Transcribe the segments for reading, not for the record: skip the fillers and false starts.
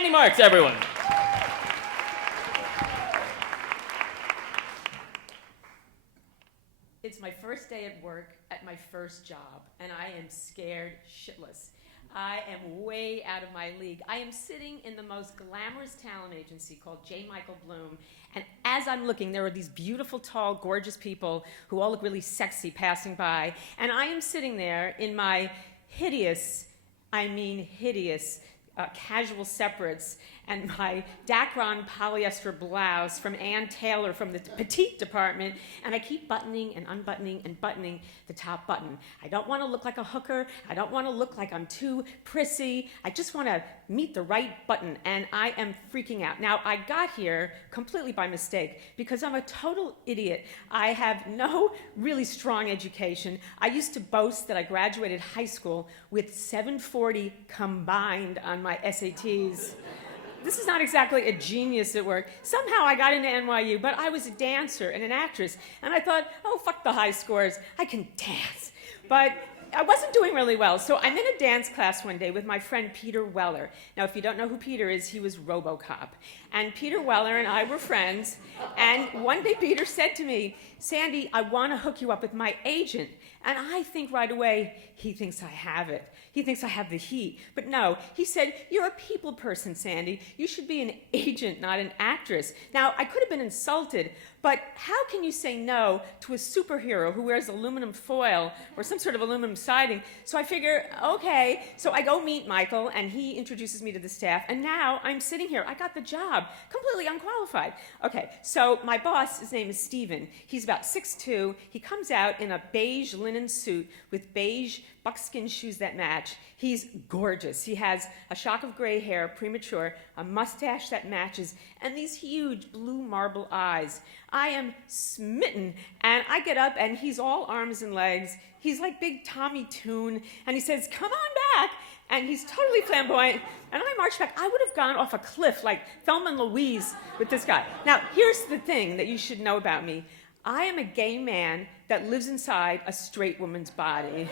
Sandi Marx, everyone. It's my first day at work at my first job, and I am scared shitless. I am way out of my league. I am sitting in the most glamorous talent agency called J. Michael Bloom, and as I'm looking, there are these beautiful, tall, gorgeous people who all look really sexy passing by, and I am sitting there in my hideous, casual separates and my Dacron polyester blouse from Ann Taylor from the petite department, and I keep buttoning and unbuttoning and buttoning the top button. I don't want to look like a hooker. I don't want to look like I'm too prissy. I just want to meet the right button, and I am freaking out. Now, I got here completely by mistake because I'm a total idiot. I have no really strong education. I used to boast that I graduated high school with 740 combined on my SATs. This is not exactly a genius at work. Somehow I got into NYU, but I was a dancer and an actress, and I thought, oh, fuck the high scores, I can dance. But I wasn't doing really well, so I'm in a dance class one day with my friend Peter Weller. Now, if you don't know who Peter is, he was RoboCop. And Peter Weller and I were friends, and one day Peter said to me, Sandi, I want to hook you up with my agent. And I think right away, he thinks I have it. He thinks I have the heat. But no, he said, you're a people person, Sandi. You should be an agent, not an actress. Now, I could have been insulted, but how can you say no to a superhero who wears aluminum foil or some sort of aluminum siding? So I figure, okay. So I go meet Michael, and he introduces me to the staff, and now I'm sitting here. I got the job, completely unqualified. Okay, so my boss, his name is Steven. He's about 6'2". He comes out in a beige linen suit with beige buckskin shoes that match. He's gorgeous. He has a shock of gray hair, premature, a mustache that matches, and these huge blue marble eyes. I am smitten, and I get up, and he's all arms and legs. He's like big Tommy Toon, and he says, come on back, and he's totally flamboyant, and I march back. I would have gone off a cliff like Thelma and Louise with this guy. Now, here's the thing that you should know about me. I am a gay man that lives inside a straight woman's body.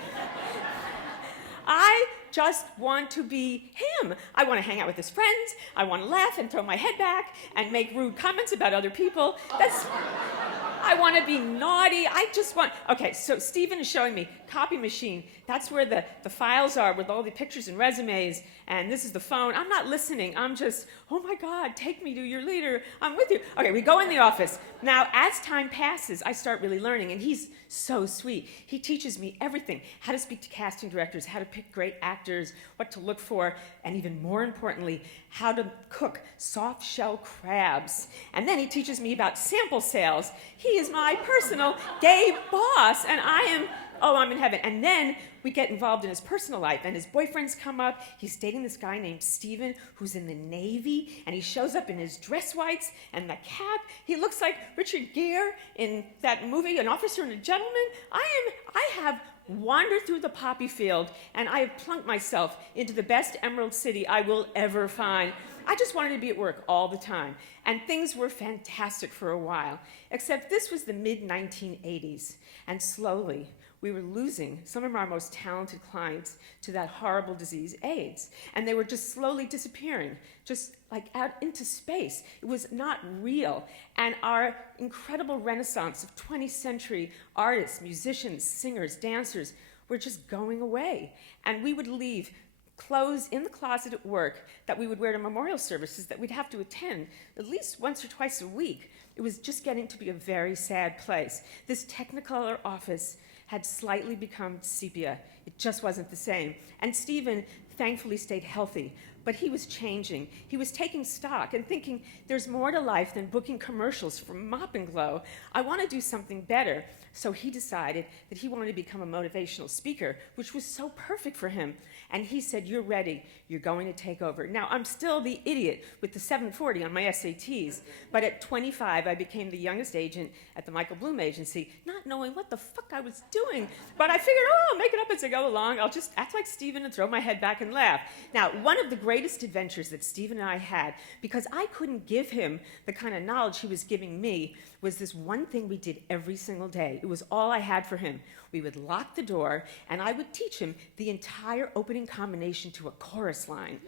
I just want to be him. I want to hang out with his friends. I want to laugh and throw my head back and make rude comments about other people. I want to be naughty. I just want... Okay, so Steven is showing me copy machine. That's where the files are with all the pictures and resumes, and this is the phone. I'm not listening. I'm just, oh my God, take me to your leader. I'm with you. Okay, we go in the office. Now, as time passes, I start really learning, and he's so sweet. He teaches me everything, how to speak to casting directors, how to pick great actors, what to look for, and even more importantly, how to cook soft shell crabs. And then he teaches me about sample sales. He is my personal gay boss, and I'm in heaven. And then we get involved in his personal life, and his boyfriends come up. He's dating this guy named Steven, who's in the Navy, and he shows up in his dress whites and the cap. He looks like Richard Gere in that movie, An Officer and a Gentleman. I have wandered through the poppy field, and I have plunked myself into the best emerald city I will ever find. I just wanted to be at work all the time, and things were fantastic for a while, except this was the mid-1980s, and slowly we were losing some of our most talented clients to that horrible disease, AIDS, and they were just slowly disappearing, just like out into space. It was not real, and our incredible renaissance of 20th century artists, musicians, singers, dancers were just going away, and we would leave clothes in the closet at work that we would wear to memorial services that we'd have to attend at least once or twice a week. It was just getting to be a very sad place. This Technicolor office had slightly become sepia. It just wasn't the same. And Steven thankfully stayed healthy, but he was changing. He was taking stock and thinking, there's more to life than booking commercials for Mop and Glow. I want to do something better. So he decided that he wanted to become a motivational speaker, which was so perfect for him. And he said, you're ready. You're going to take over. Now, I'm still the idiot with the 740 on my SATs, but at 25, I became the youngest agent at the Michael Bloom agency, not knowing what the fuck I was doing. But I figured, I'll make it up as I go along. I'll just act like Steven and throw my head back and laugh. Now, one of the greatest adventures that Steven and I had, because I couldn't give him the kind of knowledge he was giving me, was this one thing we did every single day. It was all I had for him. We would lock the door, and I would teach him the entire opening combination to a chorus line.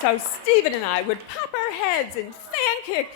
So Stephen and I would pop our heads and fan kick,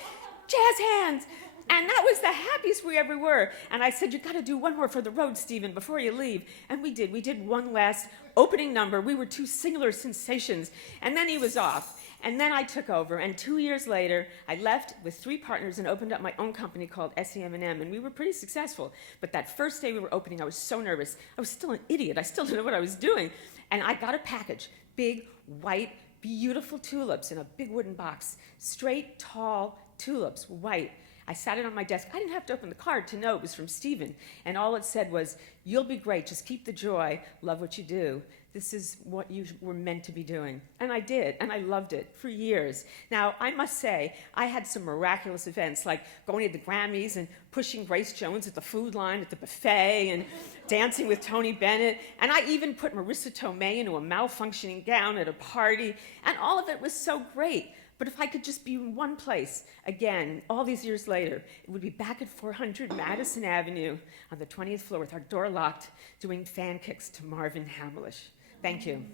jazz hands, and that was the happiest we ever were. And I said, you got to do one more for the road, Stephen, before you leave. And we did. We did one last opening number. We were two singular sensations. And then he was off. And then I took over. And 2 years later, I left with 3 partners and opened up my own company called SEM&M. And we were pretty successful. But that first day we were opening, I was so nervous. I was still an idiot. I still didn't know what I was doing. And I got a package, big, white, beautiful tulips in a big wooden box. Straight, tall tulips, white. I sat it on my desk. I didn't have to open the card to know it was from Stephen. And all it said was, you'll be great, just keep the joy, love what you do. This is what you were meant to be doing. And I did, and I loved it for years. Now, I must say, I had some miraculous events, like going to the Grammys and pushing Grace Jones at the food line at the buffet and dancing with Tony Bennett. And I even put Marissa Tomei into a malfunctioning gown at a party. And all of it was so great. But if I could just be in one place, again, all these years later, it would be back at 400 Madison Avenue on the 20th floor with our door locked, doing fan kicks to Marvin Hamlish. Thank you.